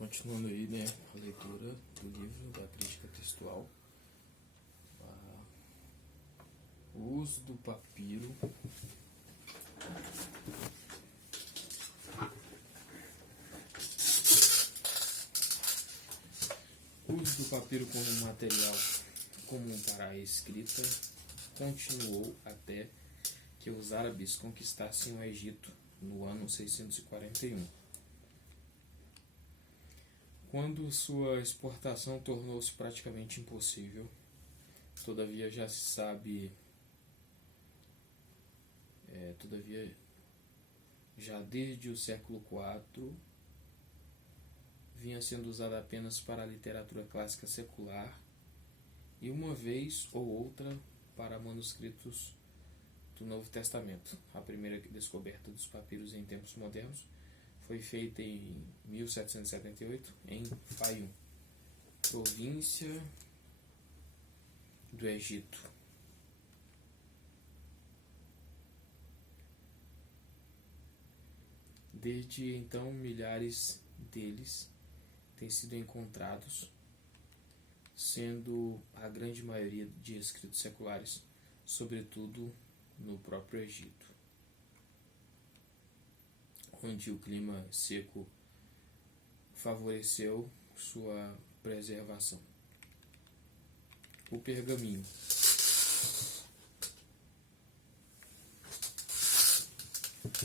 Continuando aí, né, a leitura do livro da crítica textual, o uso do papiro como material comum para a escrita continuou até que os árabes conquistassem o Egito no ano 641. Quando sua exportação tornou-se praticamente impossível, todavia já desde o século IV, vinha sendo usada apenas para a literatura clássica secular e uma vez ou outra para manuscritos do Novo Testamento. A primeira descoberta dos papiros em tempos modernos foi feita em 1778 em Fayum, província do Egito. Desde então, milhares deles têm sido encontrados, sendo a grande maioria de escritos seculares, sobretudo no próprio Egito, onde o clima seco favoreceu sua preservação. O pergaminho.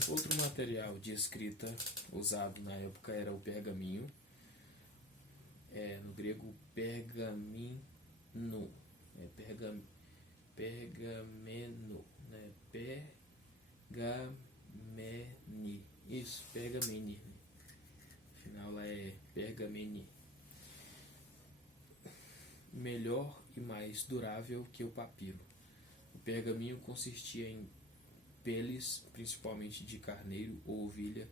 Outro material de escrita usado na época era o pergaminho, no grego pergamino, pergameno, pergamene, isso, pergamene, afinal é pergamene, melhor e mais durável que o papiro. O pergaminho consistia em peles, principalmente de carneiro ou ovelha,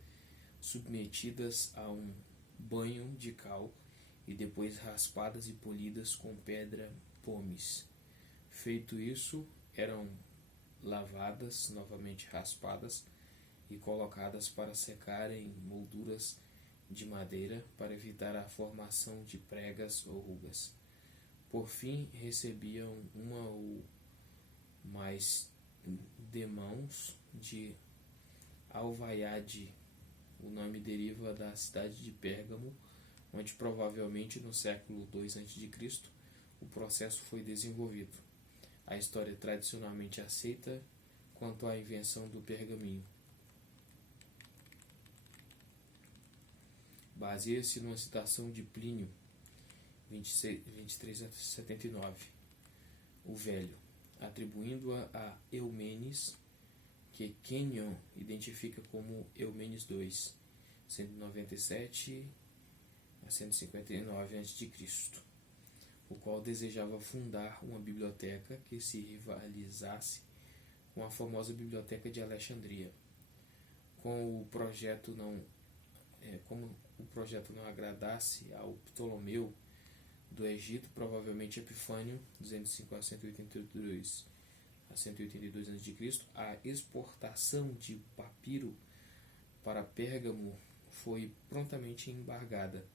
submetidas a um banho de cal e depois raspadas e polidas com pedra pomes. Feito isso, eram lavadas, novamente raspadas e colocadas para secar em molduras de madeira para evitar a formação de pregas ou rugas. Por fim, recebiam uma ou mais demãos de alvaiade. O nome deriva da cidade de Pérgamo, onde provavelmente no século II a.C. o processo foi desenvolvido. A história é tradicionalmente aceita quanto à invenção do pergaminho baseia-se numa citação de Plínio 23 a 79, o Velho, atribuindo-a a Eumenes, que Kenyon identifica como Eumenes II, 197 a 159 a.C., o qual desejava fundar uma biblioteca que se rivalizasse com a famosa Biblioteca de Alexandria. Como o projeto não agradasse ao Ptolomeu do Egito, provavelmente Epifânio, 205 a 182 a.C., a exportação de papiro para Pérgamo foi prontamente embargada,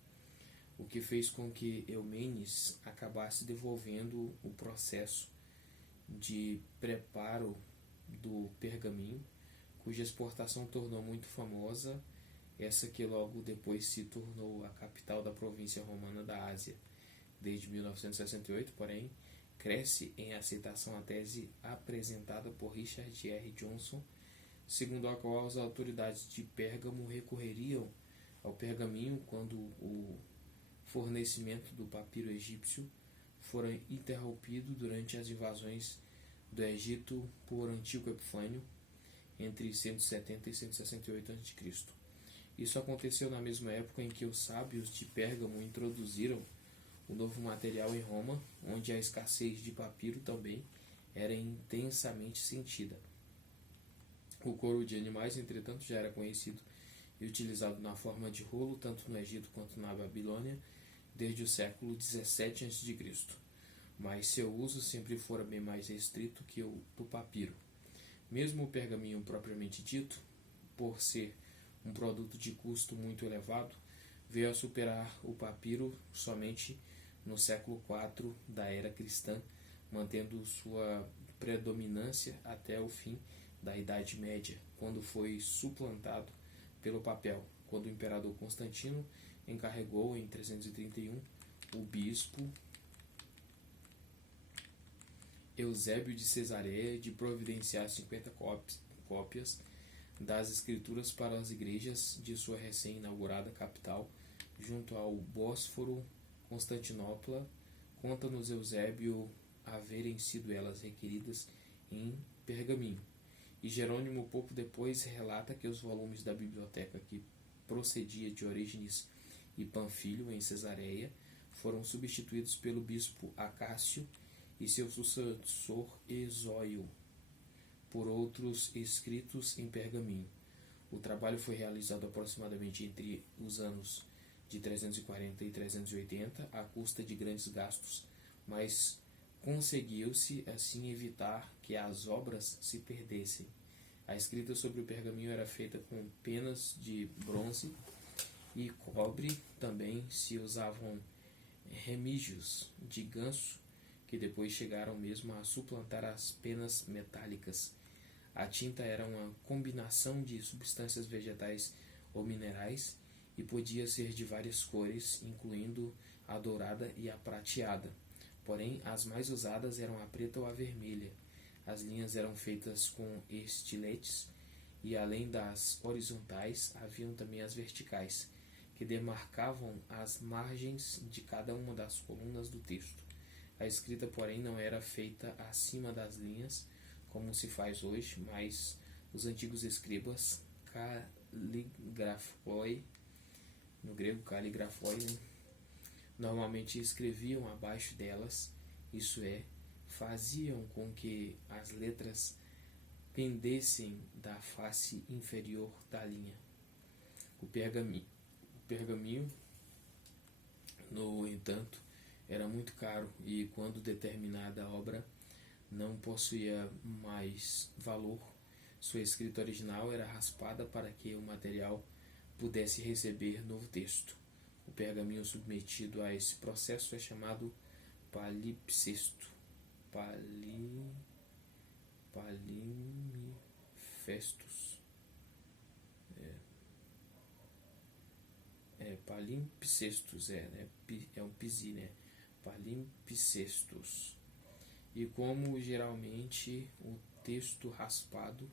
o que fez com que Eumenes acabasse devolvendo o processo de preparo do pergaminho, cuja exportação tornou muito famosa, essa que logo depois se tornou a capital da província romana da Ásia. Desde 1968, porém, cresce em aceitação a tese apresentada por Richard R. Johnson, segundo a qual as autoridades de Pérgamo recorreriam ao pergaminho quando o fornecimento do papiro egípcio fora interrompido durante as invasões do Egito por Antíoco Epifânio entre 170 e 168 a.C. Isso aconteceu na mesma época em que os sábios de Pérgamo introduziram o novo material em Roma, onde a escassez de papiro também era intensamente sentida. O couro de animais, entretanto, já era conhecido e utilizado na forma de rolo tanto no Egito quanto na Babilônia desde o século 17 a.C., mas seu uso sempre fora bem mais restrito que o do papiro. Mesmo o pergaminho propriamente dito, por ser um produto de custo muito elevado, veio a superar o papiro somente no século IV da era cristã, mantendo sua predominância até o fim da Idade Média, quando foi suplantado pelo papel, quando o imperador Constantino encarregou em 331 o bispo Eusébio de Cesareia de providenciar 50 cópias das escrituras para as igrejas de sua recém-inaugurada capital, junto ao Bósforo. Constantinopla. Conta-nos Eusébio haverem sido elas requeridas em pergaminho. E Jerônimo, pouco depois, relata que os volumes da biblioteca que procedia de Orígenes e Panfilho, em Cesareia, foram substituídos pelo bispo Acácio e seu sucessor Ezóio por outros escritos em pergaminho. O trabalho foi realizado aproximadamente entre os anos de 340 e 380, à custa de grandes gastos, mas conseguiu-se assim evitar que as obras se perdessem. A escrita sobre o pergaminho era feita com penas de bronze e cobre. Também se usavam remígios de ganso, que depois chegaram mesmo a suplantar as penas metálicas. A tinta era uma combinação de substâncias vegetais ou minerais e podia ser de várias cores, incluindo a dourada e a prateada. Porém, as mais usadas eram a preta ou a vermelha. As linhas eram feitas com estiletes e, além das horizontais, haviam também as verticais, que demarcavam as margens de cada uma das colunas do texto. A escrita, porém, não era feita acima das linhas, como se faz hoje, mas os antigos escribas caligrafoi, no grego caligrafoi, normalmente escreviam abaixo delas, isso é, faziam com que as letras pendessem da face inferior da linha. O pergaminho, no entanto, era muito caro e, quando determinada obra não possuía mais valor, sua escrita original era raspada para que o material pudesse receber novo texto. O pergaminho submetido a esse processo é chamado palimpsesto. Palimpsestos. Palimpsestos, é um pisi, né? Palimpsestos. E como geralmente o texto raspado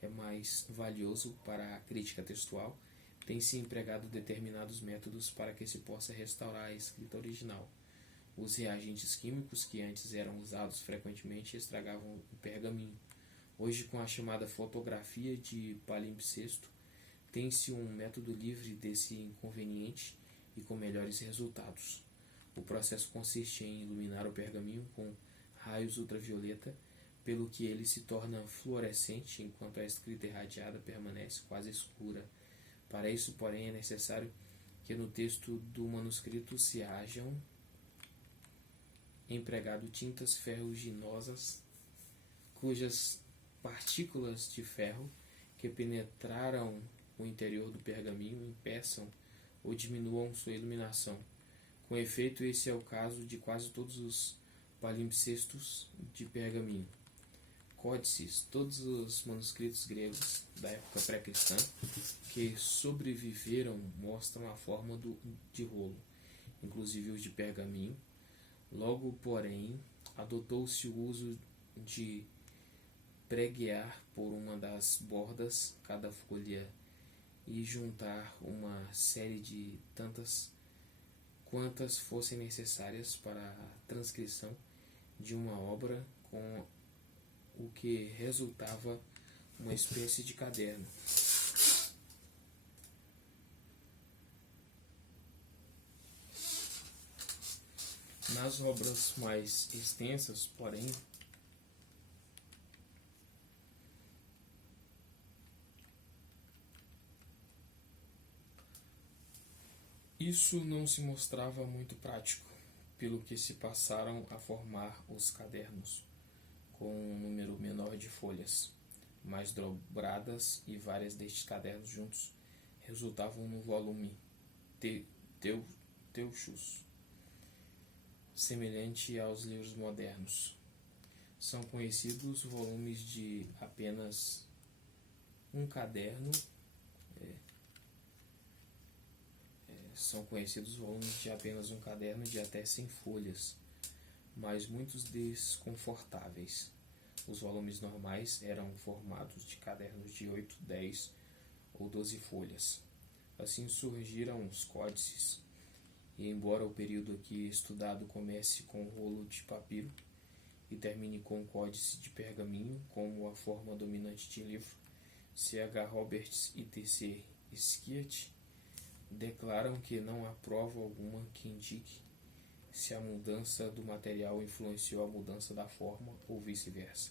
é mais valioso para a crítica textual, tem-se empregado determinados métodos para que se possa restaurar a escrita original. Os reagentes químicos que antes eram usados frequentemente estragavam o pergaminho. Hoje, com a chamada fotografia de palimpsesto, tem-se um método livre desse inconveniente e com melhores resultados. O processo consiste em iluminar o pergaminho com raios ultravioleta, pelo que ele se torna fluorescente, enquanto a escrita irradiada permanece quase escura. Para isso, porém, é necessário que no texto do manuscrito se hajam empregado tintas ferruginosas, cujas partículas de ferro que penetraram o interior do pergaminho impeçam ou diminuam sua iluminação. Com efeito, esse é o caso de quase todos os palimpsestos de pergaminho. Códices, todos os manuscritos gregos da época pré-cristã que sobreviveram mostram a forma de rolo, inclusive os de pergaminho. Logo, porém, adotou-se o uso de preguear por uma das bordas cada folha e juntar uma série de tantas quantas fossem necessárias para a transcrição de uma obra, com o que resultava uma espécie de caderno. Nas obras mais extensas, porém, isso não se mostrava muito prático, pelo que se passaram a formar os cadernos, com um número menor de folhas, mais dobradas, e várias destes cadernos juntos resultavam no volume Teuchos, semelhante aos livros modernos. São conhecidos volumes de apenas um caderno. São conhecidos volumes de apenas um caderno de até 100 folhas, mas muitos desconfortáveis. Os volumes normais eram formados de cadernos de 8, 10 ou 12 folhas. Assim surgiram os códices, e embora o período aqui estudado comece com o rolo de papiro e termine com o códice de pergaminho como a forma dominante de livro, C.H. Roberts e T.C. Eliot declaram que não há prova alguma que indique se a mudança do material influenciou a mudança da forma ou vice-versa.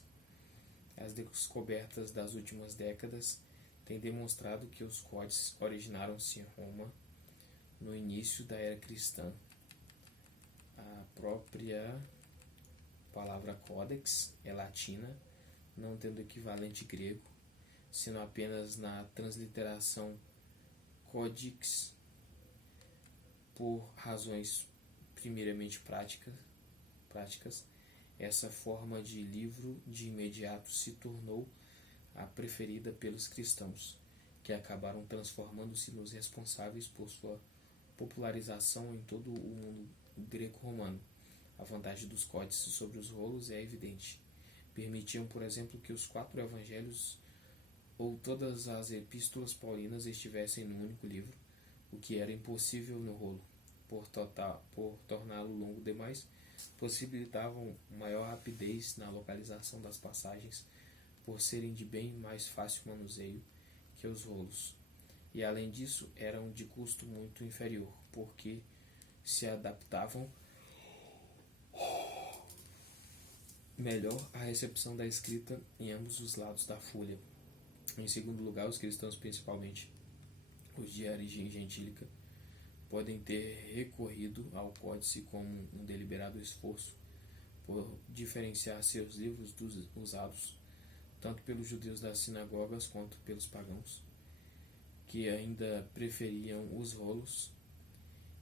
As descobertas das últimas décadas têm demonstrado que os códices originaram-se em Roma no início da era cristã. A própria palavra códex é latina, não tendo equivalente grego, sendo apenas na transliteração códix por razões primeiramente práticas. Essa forma de livro de imediato se tornou a preferida pelos cristãos, que acabaram transformando-se nos responsáveis por sua popularização em todo o mundo greco-romano. A vantagem dos códices sobre os rolos é evidente. Permitiam, por exemplo, que os 4 evangelhos ou todas as epístolas paulinas estivessem num único livro, o que era impossível no rolo. Por torná-lo longo demais, possibilitavam maior rapidez na localização das passagens, por serem de bem mais fácil manuseio que os rolos. E além disso, eram de custo muito inferior, porque se adaptavam melhor à recepção da escrita em ambos os lados da folha. Em segundo lugar, os cristãos, principalmente os de origem gentílica, podem ter recorrido ao códice como um deliberado esforço por diferenciar seus livros dos usados tanto pelos judeus das sinagogas quanto pelos pagãos, que ainda preferiam os rolos.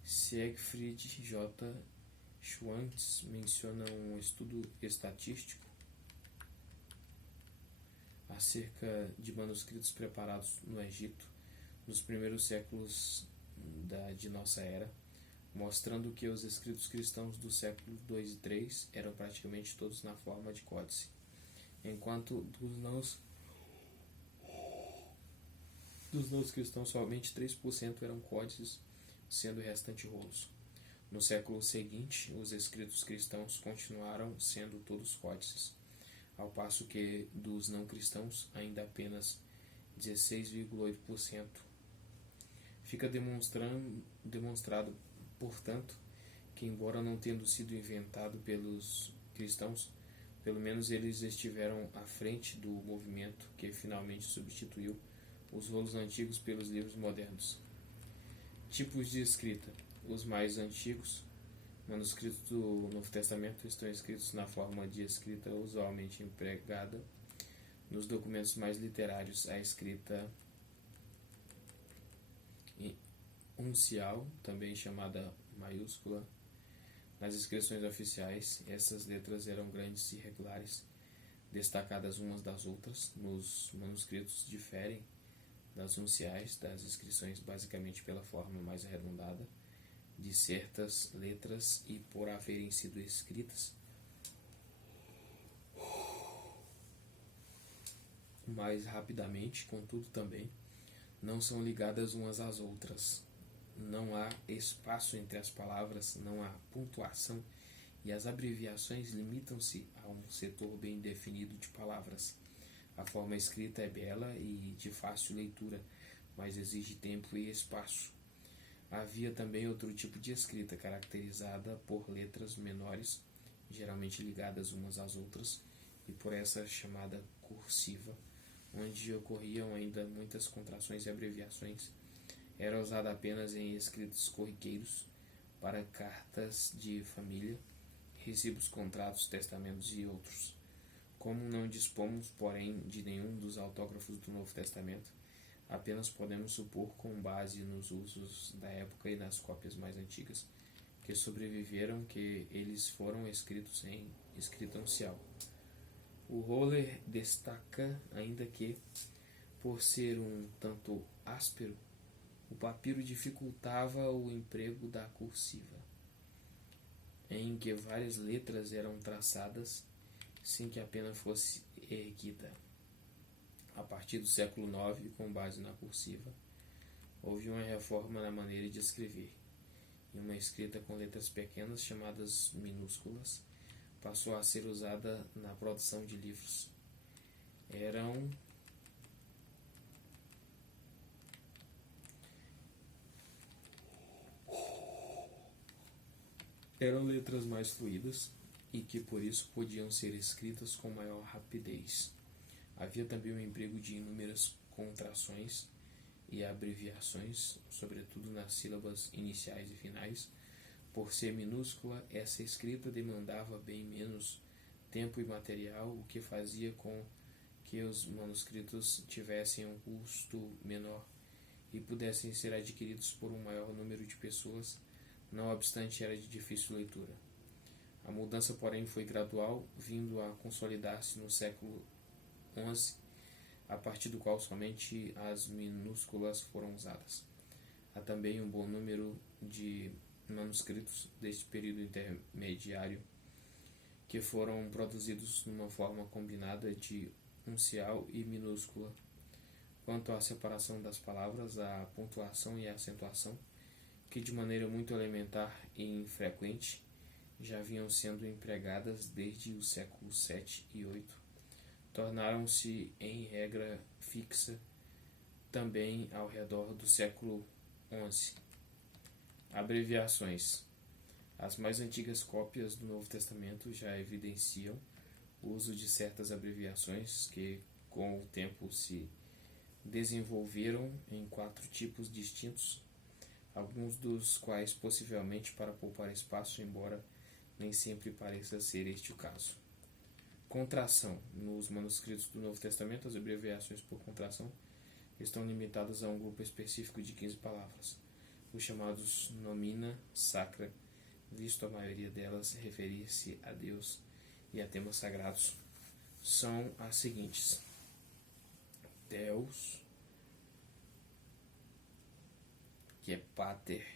Siegfried J. Schwantes menciona um estudo estatístico acerca de manuscritos preparados no Egito nos primeiros séculos de nossa era, mostrando que os escritos cristãos dos séculos 2 e 3 eram praticamente todos na forma de códice, enquanto dos não cristãos somente 3% eram códices, sendo o restante rolos. No século seguinte, os escritos cristãos continuaram sendo todos códices, ao passo que dos não cristãos ainda apenas 16,8%. Fica demonstrado, portanto, que embora não tendo sido inventado pelos cristãos, pelo menos eles estiveram à frente do movimento que finalmente substituiu os rolos antigos pelos livros modernos. Tipos de escrita. Os mais antigos manuscritos do Novo Testamento estão escritos na forma de escrita usualmente empregada nos documentos mais literários, a escrita uncial, também chamada maiúscula. Nas inscrições oficiais, essas letras eram grandes e regulares, destacadas umas das outras. Nos manuscritos diferem das unciais das inscrições basicamente pela forma mais arredondada de certas letras e por haverem sido escritas mais rapidamente, contudo também não são ligadas umas às outras. Não há espaço entre as palavras, não há pontuação e as abreviações limitam-se a um setor bem definido de palavras. A forma escrita é bela e de fácil leitura, mas exige tempo e espaço. Havia também outro tipo de escrita, caracterizada por letras menores, geralmente ligadas umas às outras, e por essa chamada cursiva, onde ocorriam ainda muitas contrações e abreviações. Era usada apenas em escritos corriqueiros, para cartas de família, recibos, contratos, testamentos e outros. Como não dispomos, porém, de nenhum dos autógrafos do Novo Testamento, apenas podemos supor com base nos usos da época e nas cópias mais antigas que sobreviveram que eles foram escritos em escrita uncial. O Roller destaca ainda que, por ser um tanto áspero, o papiro dificultava o emprego da cursiva, em que várias letras eram traçadas sem que a pena fosse erguida. A partir do século IX, com base na cursiva, houve uma reforma na maneira de escrever, e uma escrita com letras pequenas, chamadas minúsculas, passou a ser usada na produção de livros. Eram letras mais fluídas e que por isso podiam ser escritas com maior rapidez. Havia também o emprego de inúmeras contrações e abreviações, sobretudo nas sílabas iniciais e finais. Por ser minúscula, essa escrita demandava bem menos tempo e material, o que fazia com que os manuscritos tivessem um custo menor e pudessem ser adquiridos por um maior número de pessoas, não obstante era de difícil leitura. A mudança, porém, foi gradual, vindo a consolidar-se no século XI, a partir do qual somente as minúsculas foram usadas. Há também um bom número de manuscritos deste período intermediário que foram produzidos numa forma combinada de uncial e minúscula. Quanto à separação das palavras, a pontuação e a acentuação, que de maneira muito elementar e infrequente já vinham sendo empregadas desde o século VII e VIII, tornaram-se em regra fixa também ao redor do século XI. Abreviações. As mais antigas cópias do Novo Testamento já evidenciam o uso de certas abreviações que, com o tempo, se desenvolveram em 4 tipos distintos, alguns dos quais possivelmente para poupar espaço, embora nem sempre pareça ser este o caso. Contração. Nos manuscritos do Novo Testamento, as abreviações por contração estão limitadas a um grupo específico de 15 palavras, os chamados nomina sacra, visto a maioria delas referir-se a Deus e a temas sagrados, são as seguintes: Deus, que é pater,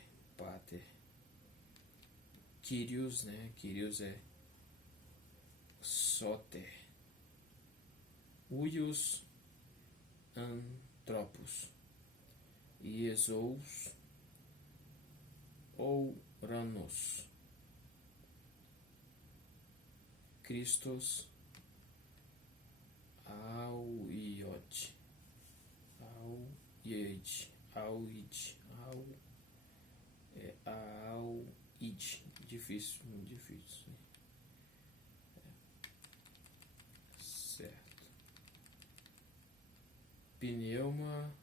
Kyrios, Kyrios é soter, Huios, anthropos, Iesous, ouranos, Christos, auiot, difícil, muito difícil. Certo. Pneuma,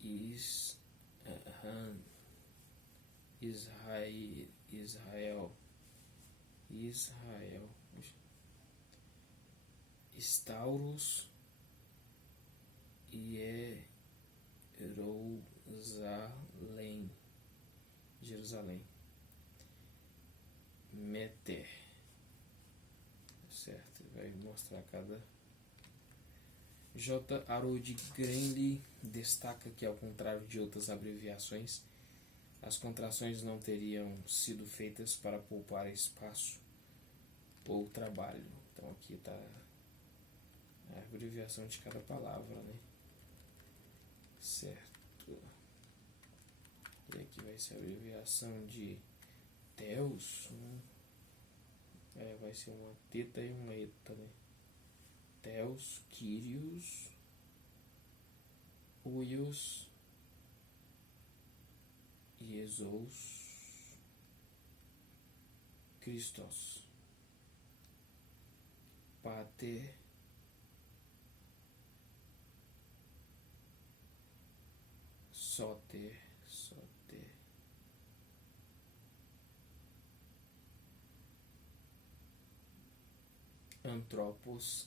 Israel, Staurus e Jerusalém, Meter, certo? Vai mostrar cada. J. Harold Granley destaca que, ao contrário de outras abreviações, as contrações não teriam sido feitas para poupar espaço ou trabalho. Então aqui está a abreviação de cada palavra, né? Certo. E aqui vai ser a abreviação de Deus. Vai ser uma teta e uma eta, né? Deus, Kyrios, Huios, Iesous, Christos, Pater, Soter, Anthropos,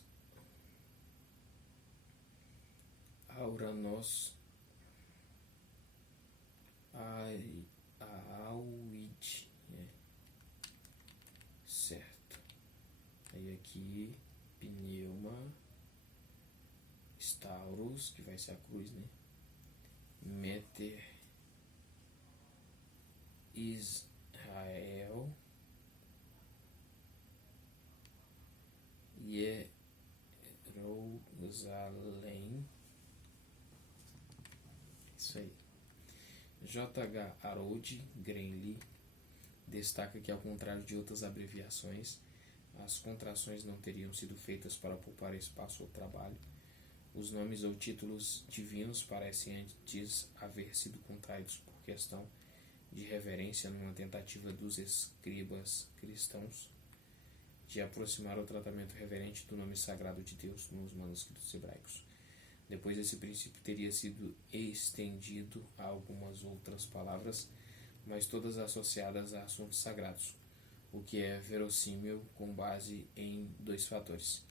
Auranos, Auid, certo. Aí aqui, pneuma, Staurus, que vai ser a cruz, né? Meter, Israel, Jerusalém. Isso aí. J.H. Harold Greenlee destaca que, ao contrário de outras abreviações, as contrações não teriam sido feitas para poupar espaço ou trabalho. Os nomes ou títulos divinos parecem antes haver sido contraídos por questão de reverência numa tentativa dos escribas cristãos de aproximar o tratamento reverente do nome sagrado de Deus nos manuscritos hebraicos. Depois, esse princípio teria sido estendido a algumas outras palavras, mas todas associadas a assuntos sagrados, o que é verossímil com base em dois fatores.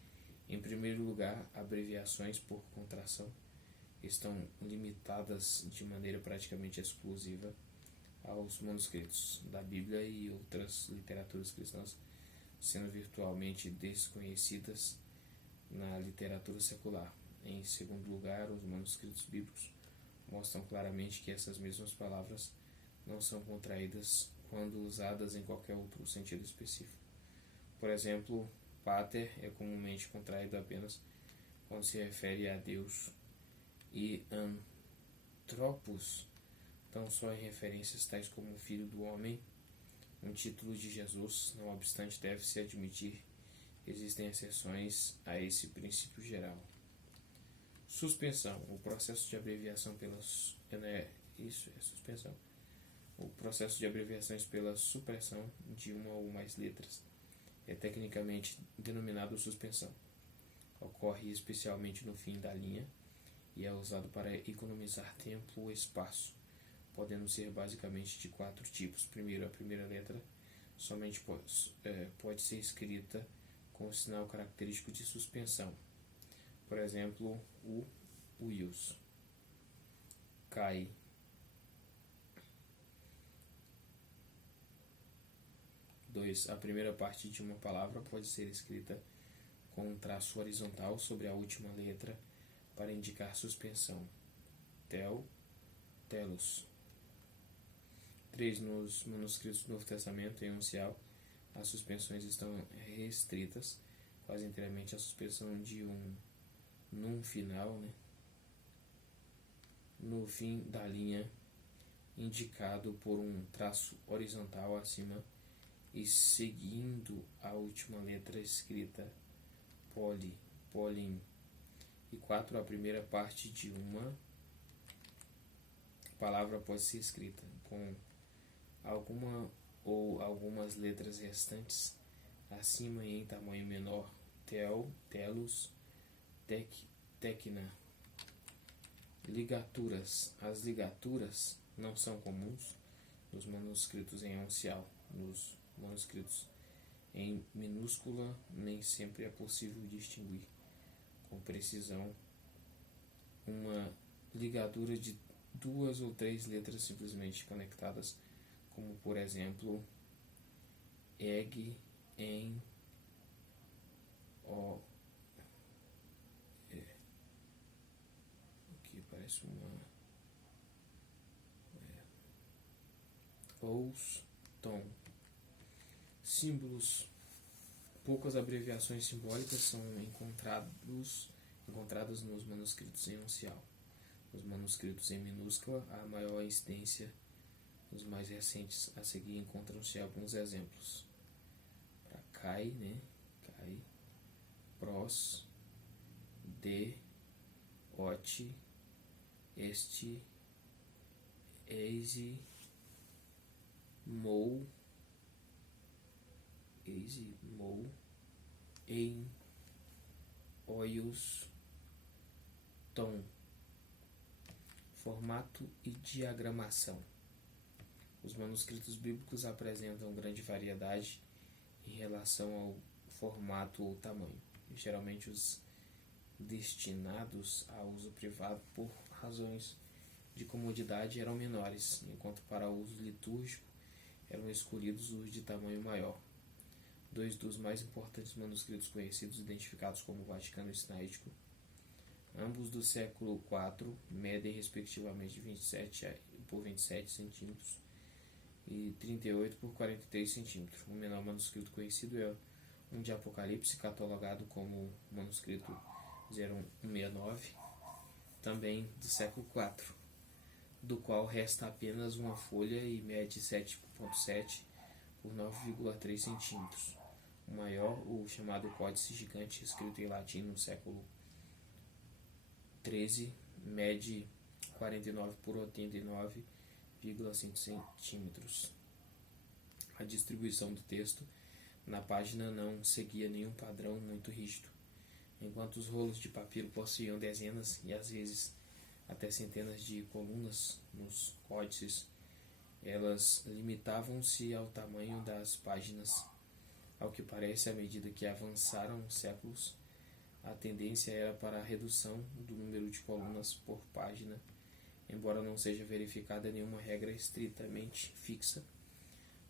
Em primeiro lugar, abreviações por contração estão limitadas de maneira praticamente exclusiva aos manuscritos da Bíblia e outras literaturas cristãs, sendo virtualmente desconhecidas na literatura secular. Em segundo lugar, os manuscritos bíblicos mostram claramente que essas mesmas palavras não são contraídas quando usadas em qualquer outro sentido específico. Por exemplo, pater é comumente contraído apenas quando se refere a Deus, e anthropos tão só em referências tais como filho do homem, um título de Jesus. Não obstante, deve-se admitir que existem exceções a esse princípio geral. Suspensão. O processo de abreviação suspensão. O processo de abreviações pela supressão de uma ou mais letras é tecnicamente denominado suspensão. Ocorre especialmente no fim da linha e é usado para economizar tempo ou espaço, podendo ser basicamente de 4 tipos. Primeiro, a primeira letra somente pode ser escrita com o sinal característico de suspensão. Por exemplo, o uius. Cai. 2. A primeira parte de uma palavra pode ser escrita com um traço horizontal sobre a última letra para indicar suspensão. Telos. 3. Nos manuscritos do Novo Testamento, em uncial, as suspensões estão restritas quase inteiramente à suspensão de um num final, no fim da linha, indicado por um traço horizontal acima e seguindo a última letra escrita polin. E 4. A primeira parte de uma palavra pode ser escrita com alguma ou algumas letras restantes acima e em tamanho menor. Telos, tecna. Ligaturas. As ligaturas não são comuns nos manuscritos em uncial. Nos manuscritos em minúscula nem sempre é possível distinguir com precisão uma ligadura de 2 ou 3 letras simplesmente conectadas, como por exemplo egg, em, o. Aqui parece uma ous, tom. Símbolos. Poucas abreviações simbólicas são encontradas nos manuscritos em uncial. Nos manuscritos em minúscula, há maior incidência. Os mais recentes a seguir encontram-se alguns exemplos. Para Kai, Kai, pros, de, ot, este, eise, mou, em, oios, tom. Formato e diagramação. Os manuscritos bíblicos apresentam grande variedade em relação ao formato ou tamanho. Geralmente os destinados a uso privado por razões de comodidade eram menores, enquanto para uso litúrgico eram escolhidos os de tamanho maior. Dois dos mais importantes manuscritos conhecidos, identificados como Vaticano e Sinaítico, ambos do século IV, medem respectivamente 27 por 27 centímetros e 38 por 43 centímetros. O menor manuscrito conhecido é um de Apocalipse, catalogado como manuscrito 0169, também do século IV, do qual resta apenas uma folha e mede 7,7 por 9,3 centímetros. O maior, o chamado Códice Gigante, escrito em latim no século XIII, mede 49 por 89,5 centímetros. A distribuição do texto na página não seguia nenhum padrão muito rígido. Enquanto os rolos de papiro possuíam dezenas e às vezes até centenas de colunas nos códices, elas limitavam-se ao tamanho das páginas. Ao que parece, à medida que avançaram os séculos, a tendência era para a redução do número de colunas por página, embora não seja verificada nenhuma regra estritamente fixa.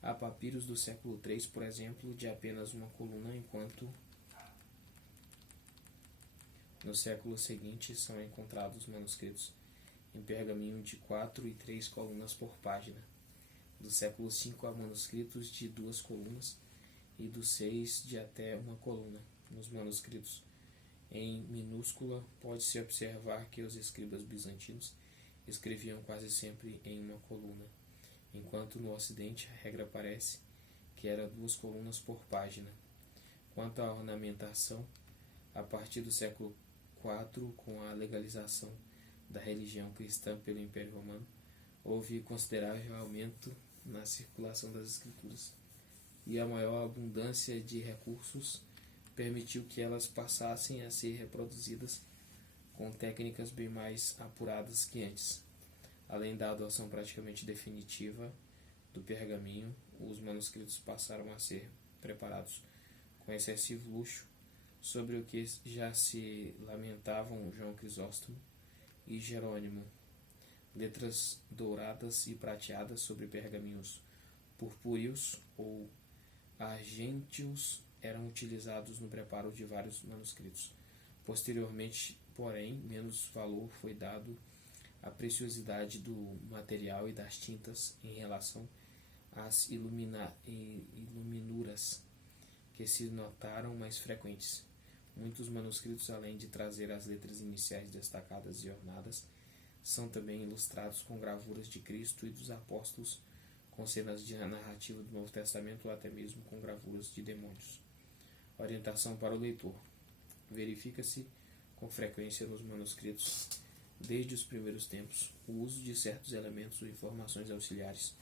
Há papiros do século III, por exemplo, de apenas uma coluna, enquanto no século seguinte são encontrados manuscritos em pergaminho de 4 e 3 colunas por página. Do século V há manuscritos de 2 colunas e do VI de até uma coluna. Nos manuscritos em minúscula pode-se observar que os escribas bizantinos escreviam quase sempre em uma coluna, enquanto no Ocidente a regra parece que era 2 colunas por página. Quanto à ornamentação, a partir do século IV, com a legalização da religião cristã pelo Império Romano, houve considerável aumento na circulação das escrituras, e a maior abundância de recursos permitiu que elas passassem a ser reproduzidas com técnicas bem mais apuradas que antes. Além da adoção praticamente definitiva do pergaminho, os manuscritos passaram a ser preparados com excessivo luxo, sobre o que já se lamentavam João Crisóstomo e Jerônimo. Letras douradas e prateadas sobre pergaminhos purpúreos ou argênteos eram utilizados no preparo de vários manuscritos. Posteriormente, porém, menos valor foi dado à preciosidade do material e das tintas em relação às iluminuras, que se notaram mais frequentes. Muitos manuscritos, além de trazer as letras iniciais destacadas e ornadas, são também ilustrados com gravuras de Cristo e dos apóstolos, com cenas de narrativa do Novo Testamento ou até mesmo com gravuras de demônios. Orientação para o leitor. Verifica-se com frequência nos manuscritos, desde os primeiros tempos, o uso de certos elementos ou informações auxiliares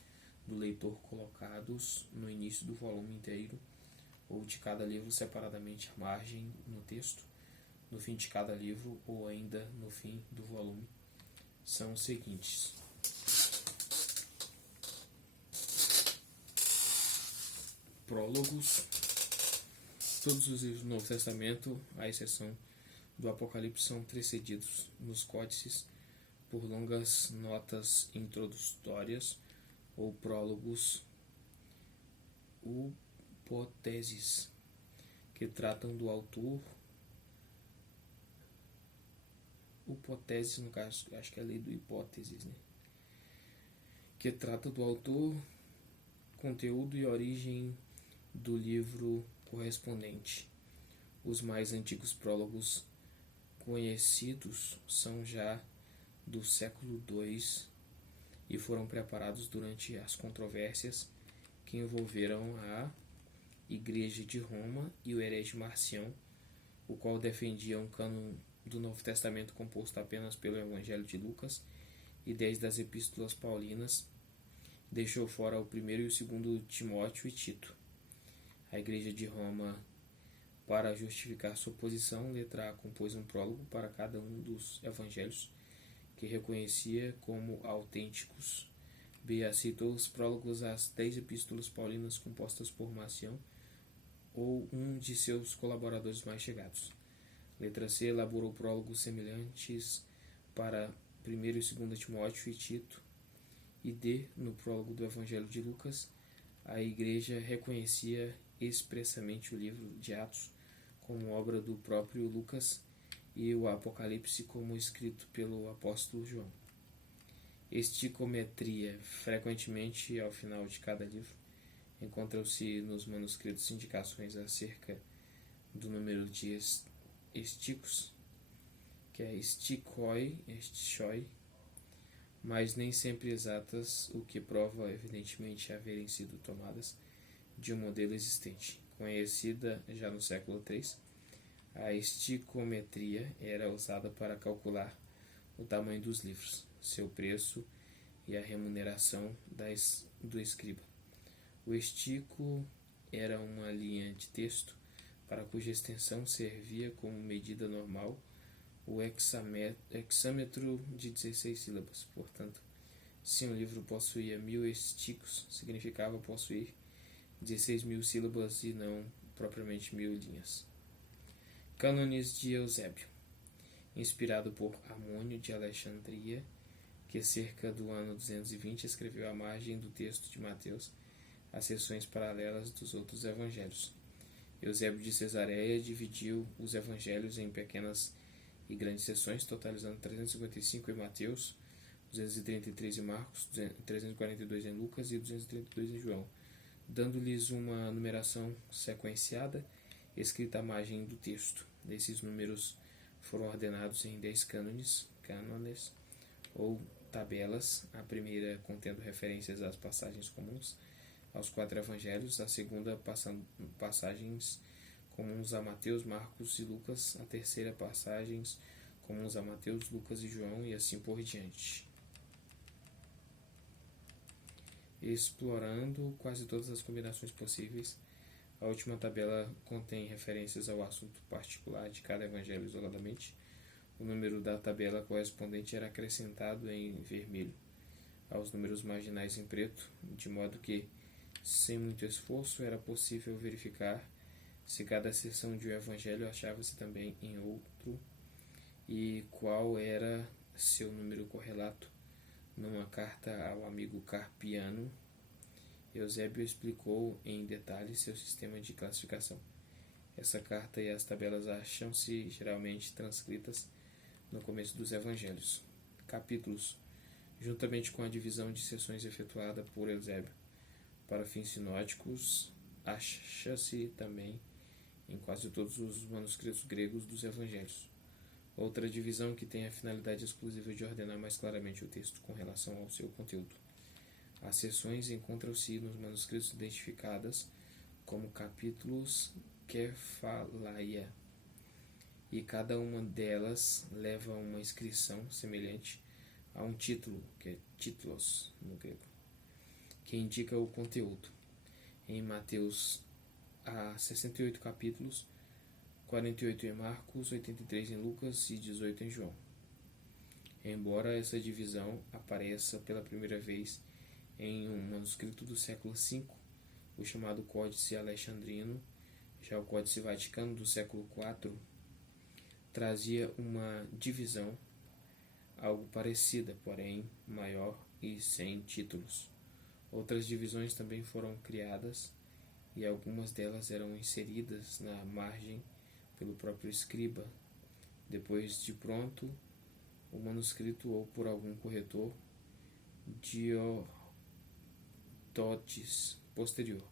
do leitor colocados no início do volume inteiro ou de cada livro separadamente à margem no texto, no fim de cada livro ou ainda no fim do volume. São os seguintes: prólogos. Todos os livros do Novo Testamento, à exceção do Apocalipse, são precedidos nos códices por longas notas introdutórias ou prólogos, hipóteses, que tratam do autor. Hipóteses, no caso, acho que é a lei do hipóteses, né? Que trata do autor, conteúdo e origem do livro correspondente. Os mais antigos prólogos conhecidos são já do século II e foram preparados durante as controvérsias que envolveram a Igreja de Roma e o herege Marcião, o qual defendia um cânon do Novo Testamento composto apenas pelo Evangelho de Lucas e 10 das Epístolas Paulinas, deixou fora o primeiro e o segundo Timóteo e Tito. A Igreja de Roma, para justificar sua posição, letra A, compôs um prólogo para cada um dos evangelhos, que reconhecia como autênticos. B, aceitou os prólogos às 10 epístolas paulinas compostas por Marcião ou um de seus colaboradores mais chegados. Letra C. Elaborou prólogos semelhantes para 1º e 2º Timóteo e Tito. E D. No prólogo do Evangelho de Lucas, a Igreja reconhecia expressamente o livro de Atos como obra do próprio Lucas e o Apocalipse como escrito pelo apóstolo João. Esticometria. Frequentemente, ao final de cada livro, encontram-se nos manuscritos indicações acerca do número de esticos, que é stichoi, mas nem sempre exatas, o que prova evidentemente haverem sido tomadas de um modelo existente. Conhecida já no século III, a esticometria era usada para calcular o tamanho dos livros, seu preço e a remuneração do escriba. O estico era uma linha de texto para cuja extensão servia como medida normal o hexâmetro de 16 sílabas. Portanto, se um livro possuía 1000 esticos, significava possuir 16.000 sílabas e não propriamente 1000 linhas. Cânones de Eusébio. Inspirado por Amônio de Alexandria, que cerca do ano 220 escreveu à margem do texto de Mateus as seções paralelas dos outros evangelhos. Eusébio de Cesareia dividiu os evangelhos em pequenas e grandes seções, totalizando 355 em Mateus, 233 em Marcos, 342 em Lucas e 232 em João, dando-lhes uma numeração sequenciada, escrita à margem do texto. Desses números foram ordenados em 10 cânones ou tabelas, a primeira contendo referências às passagens comuns aos 4 evangelhos, a segunda passagens comuns a Mateus, Marcos e Lucas, a terceira passagens comuns a Mateus, Lucas e João, e assim por diante. Explorando quase todas as combinações possíveis, a última tabela contém referências ao assunto particular de cada evangelho isoladamente. O número da tabela correspondente era acrescentado em vermelho aos números marginais em preto, de modo que, sem muito esforço, era possível verificar se cada seção de um evangelho achava-se também em outro e qual era seu número correlato. Numa carta ao amigo Carpiano, Eusébio explicou em detalhe seu sistema de classificação. Essa carta e as tabelas acham-se geralmente transcritas no começo dos evangelhos. Capítulos. Juntamente com a divisão de seções efetuada por Eusébio para fins sinóticos, acha-se também em quase todos os manuscritos gregos dos evangelhos. Outra divisão que tem a finalidade exclusiva de ordenar mais claramente o texto com relação ao seu conteúdo. As seções encontram-se nos manuscritos identificadas como capítulos Kephalaia, e cada uma delas leva uma inscrição semelhante a um título, que é titlos no grego, que indica o conteúdo. Em Mateus há 68 capítulos, 48 em Marcos, 83 em Lucas e 18 em João. Embora essa divisão apareça pela primeira vez em um manuscrito do século V, o chamado Códice Alexandrino, já o Códice Vaticano do século IV trazia uma divisão algo parecida, porém maior e sem títulos. Outras divisões também foram criadas e algumas delas eram inseridas na margem pelo próprio escriba, depois de pronto o manuscrito ou por algum corretor Diodotes posterior.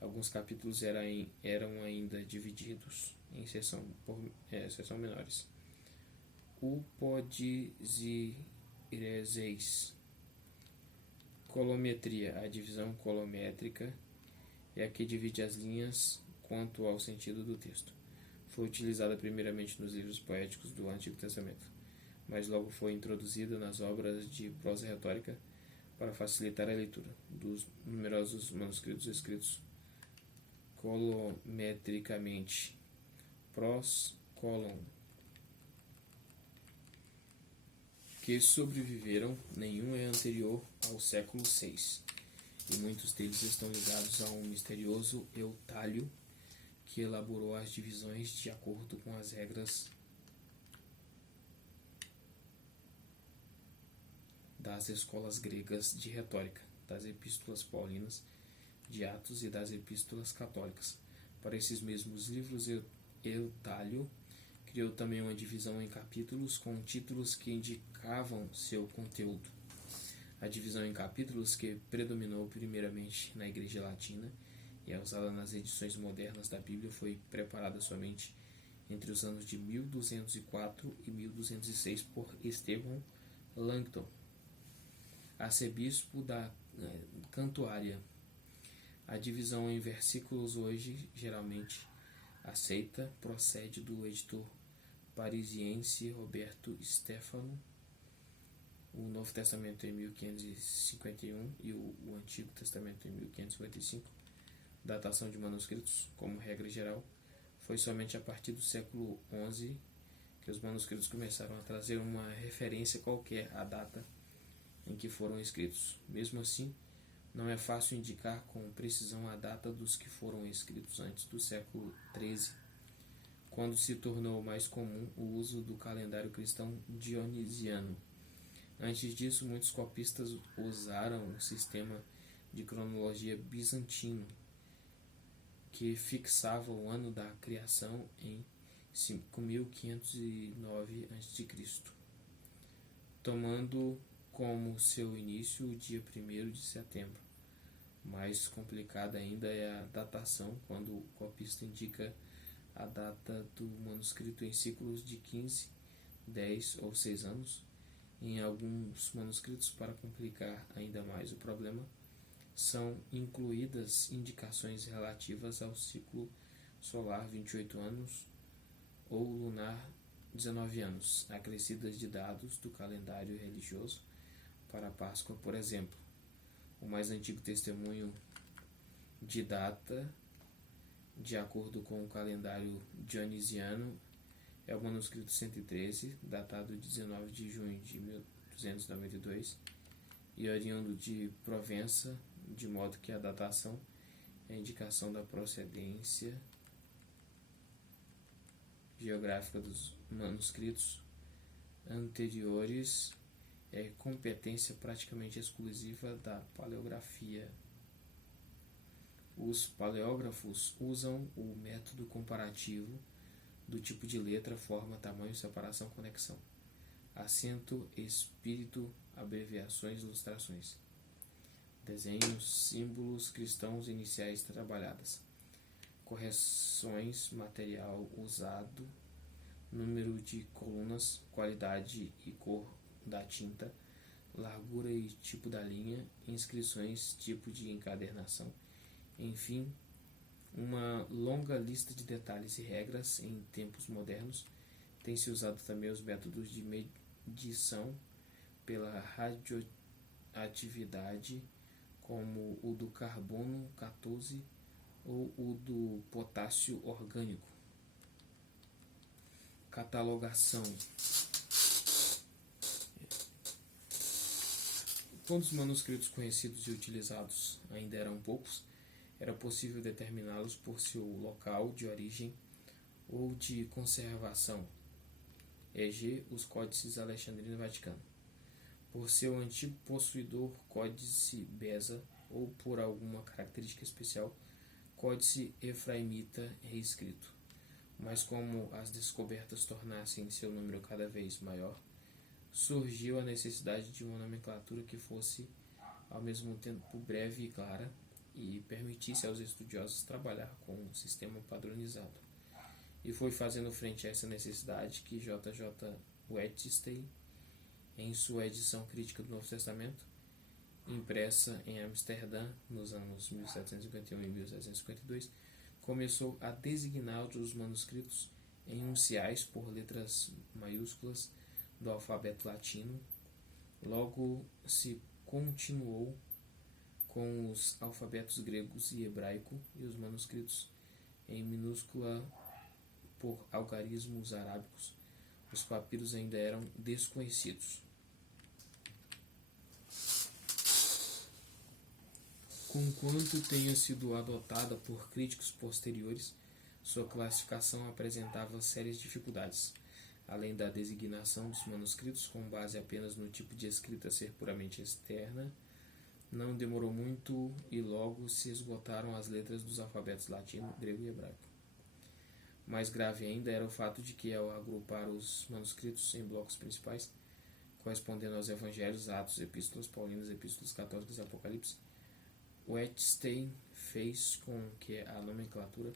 Alguns capítulos eram ainda divididos em seção menores. Upodizireseis. Colometria. A divisão colométrica é a que divide as linhas quanto ao sentido do texto. Foi utilizada primeiramente nos livros poéticos do Antigo Testamento, mas logo foi introduzida nas obras de prosa retórica para facilitar a leitura dos numerosos manuscritos escritos colometricamente. Pros, colon, que sobreviveram, nenhum é anterior ao século VI, e muitos deles estão ligados a um misterioso Eutálio, que elaborou as divisões de acordo com as regras das escolas gregas de retórica, das epístolas paulinas, de Atos e das epístolas católicas. Para esses mesmos livros, Eutálio criou também uma divisão em capítulos com títulos que indicavam seu conteúdo. A divisão em capítulos, que predominou primeiramente na Igreja Latina e é usada nas edições modernas da Bíblia, foi preparada somente entre os anos de 1204 e 1206 por Estevão Langton, arcebispo da Cantuária. A divisão em versículos hoje geralmente aceita procede do editor parisiense Roberto Stefano. O Novo Testamento em 1551 e o Antigo Testamento em 1555. Datação de manuscritos, como regra geral, foi somente a partir do século XI que os manuscritos começaram a trazer uma referência qualquer à data em que foram escritos. Mesmo assim, não é fácil indicar com precisão a data dos que foram escritos antes do século XIII, quando se tornou mais comum o uso do calendário cristão dionisiano. Antes disso, muitos copistas usaram o sistema de cronologia bizantino, que fixava o ano da criação em 5509 a.C., tomando como seu início o dia 1º de setembro. Mais complicada ainda é a datação, quando o copista indica a data do manuscrito em ciclos de 15, 10 ou 6 anos. Em alguns manuscritos, para complicar ainda mais o problema, são incluídas indicações relativas ao ciclo solar 28 anos ou lunar 19 anos, acrescidas de dados do calendário religioso para a Páscoa, por exemplo. O mais antigo testemunho de data, de acordo com o calendário dionisiano, é o manuscrito 113, datado de 19 de junho de 1292 e oriundo de Provença, de modo que a datação é a indicação da procedência geográfica dos manuscritos anteriores é competência praticamente exclusiva da paleografia. Os paleógrafos usam o método comparativo do tipo de letra, forma, tamanho, separação, conexão, acento, espírito, abreviações, ilustrações, desenhos, símbolos cristãos, iniciais trabalhadas, correções, material usado, número de colunas, qualidade e cor da tinta, largura e tipo da linha, inscrições, tipo de encadernação, enfim, uma longa lista de detalhes e regras. Em tempos modernos, tem-se usado também os métodos de medição pela radioatividade, como o do carbono 14 ou o do potássio orgânico. Catalogação. Quando os manuscritos conhecidos e utilizados ainda eram poucos, era possível determiná-los por seu local de origem ou de conservação, e.g., os códices Alexandrino e Vaticano, por seu antigo possuidor, Códice Beza, ou por alguma característica especial, Códice Efraimita reescrito. Mas como as descobertas tornassem seu número cada vez maior, surgiu a necessidade de uma nomenclatura que fosse ao mesmo tempo breve e clara e permitisse aos estudiosos trabalhar com um sistema padronizado. E foi fazendo frente a essa necessidade que J. J. Wettstein, em sua edição crítica do Novo Testamento, impressa em Amsterdã nos anos 1751 e 1752, começou a designar os manuscritos enunciais por letras maiúsculas do alfabeto latino. Logo se continuou com os alfabetos gregos e hebraico e os manuscritos em minúscula por algarismos arábicos. Os papiros ainda eram desconhecidos. Conquanto tenha sido adotada por críticos posteriores, Sua classificação apresentava sérias dificuldades. Além da designação dos manuscritos com base apenas no tipo de escrita ser puramente externa, não demorou muito e logo se esgotaram as letras dos alfabetos latino, grego e hebraico. Mais grave ainda era o fato de que, ao agrupar os manuscritos em blocos principais, correspondendo aos evangelhos, atos, epístolas paulinas, epístolas católicas e apocalipse, Wettstein fez com que a nomenclatura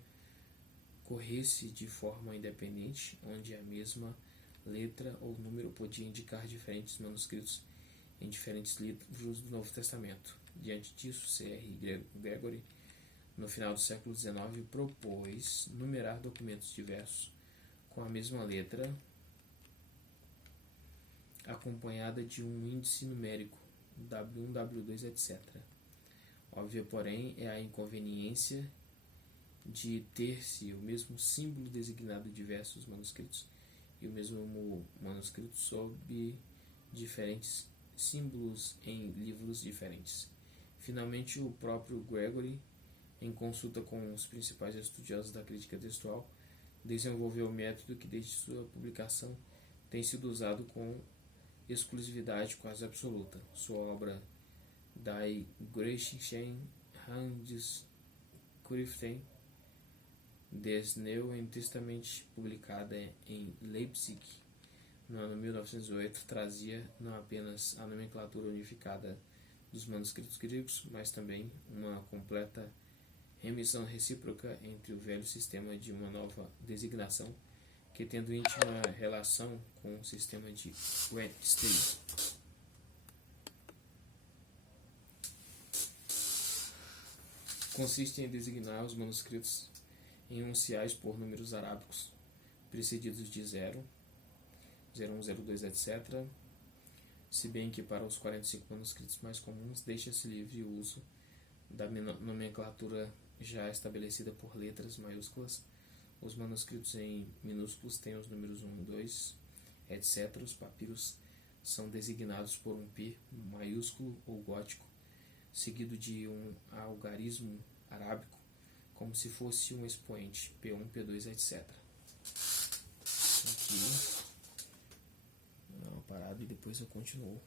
corresse de forma independente, onde a mesma letra ou número podia indicar diferentes manuscritos em diferentes livros do Novo Testamento. Diante disso, C.R. Gregory, no final do século XIX, propôs numerar documentos diversos com a mesma letra, acompanhada de um índice numérico, W1, W2, etc. Óbvia, porém, é a inconveniência de ter-se o mesmo símbolo designado em diversos manuscritos e o mesmo manuscrito sob diferentes símbolos em livros diferentes. Finalmente, o próprio Gregory, em consulta com os principais estudiosos da crítica textual, desenvolveu o método que desde sua publicação tem sido usado com exclusividade quase absoluta. Sua obra Die Griechischen Handschriften des Neuen Testament, publicada em Leipzig no ano 1908, trazia não apenas a nomenclatura unificada dos manuscritos gregos, mas também uma completa remissão recíproca entre o velho sistema de uma nova designação, que tendo íntima relação com o sistema de Wettstein. Consiste em designar os manuscritos em unciais por números arábicos, precedidos de 0, 01, 02, etc., se bem que para os 45 manuscritos mais comuns deixa-se livre o uso da nomenclatura já estabelecida por letras maiúsculas. Os manuscritos em minúsculos têm os números 1, 2, etc. Os papiros são designados por um P maiúsculo ou gótico, seguido de um algarismo arábico, como se fosse um expoente, P1, P2, etc. Aqui, dá uma parada e depois eu continuo.